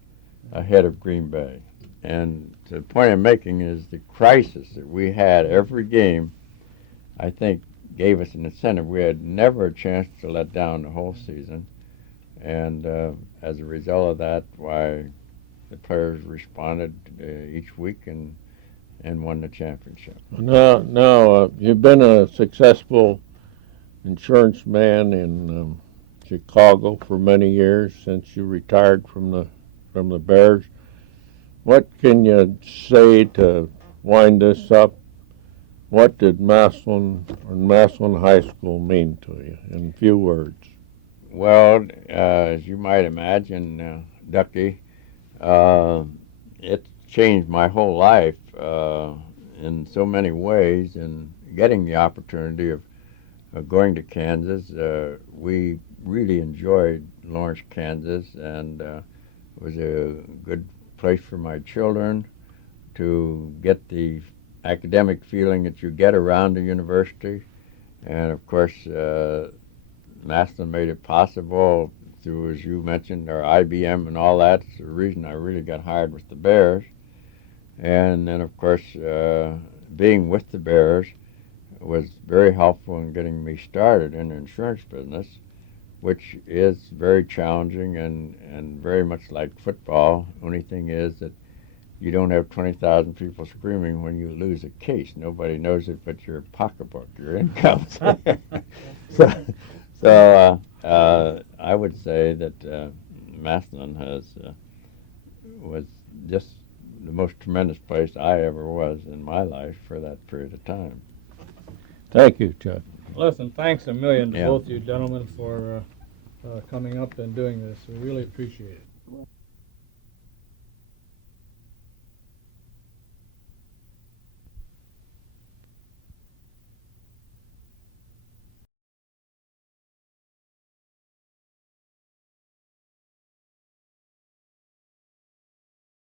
ahead of Green Bay. And the point I'm making is the crisis that we had every game, I think, gave us an incentive. We had never a chance to let down the whole season. And as a result of that, why the players responded each week and won the championship. Now, you've been a successful insurance man in Chicago for many years since you retired from the Bears. What can you say to wind this up? What did Massillon High School mean to you in few words? Well, as you might imagine, Ducky, it changed my whole life in so many ways, and getting the opportunity of going to Kansas. We really enjoyed Lawrence, Kansas, and it was a good place for my children to get the academic feeling that you get around the university. And of course, Massillon made it possible through, as you mentioned, our IBM and all that. It's the reason I really got hired with the Bears. And then, of course, being with the Bears was very helpful in getting me started in the insurance business, which is very challenging and very much like football. Only thing is that you don't have 20,000 people screaming when you lose a case. Nobody knows it but your pocketbook, your income. So I would say that Massillon was just the most tremendous place I ever was in my life for that period of time. Thank you, Chuck. Listen, thanks a million to Yeah. both you gentlemen for coming up and doing this. We really appreciate it.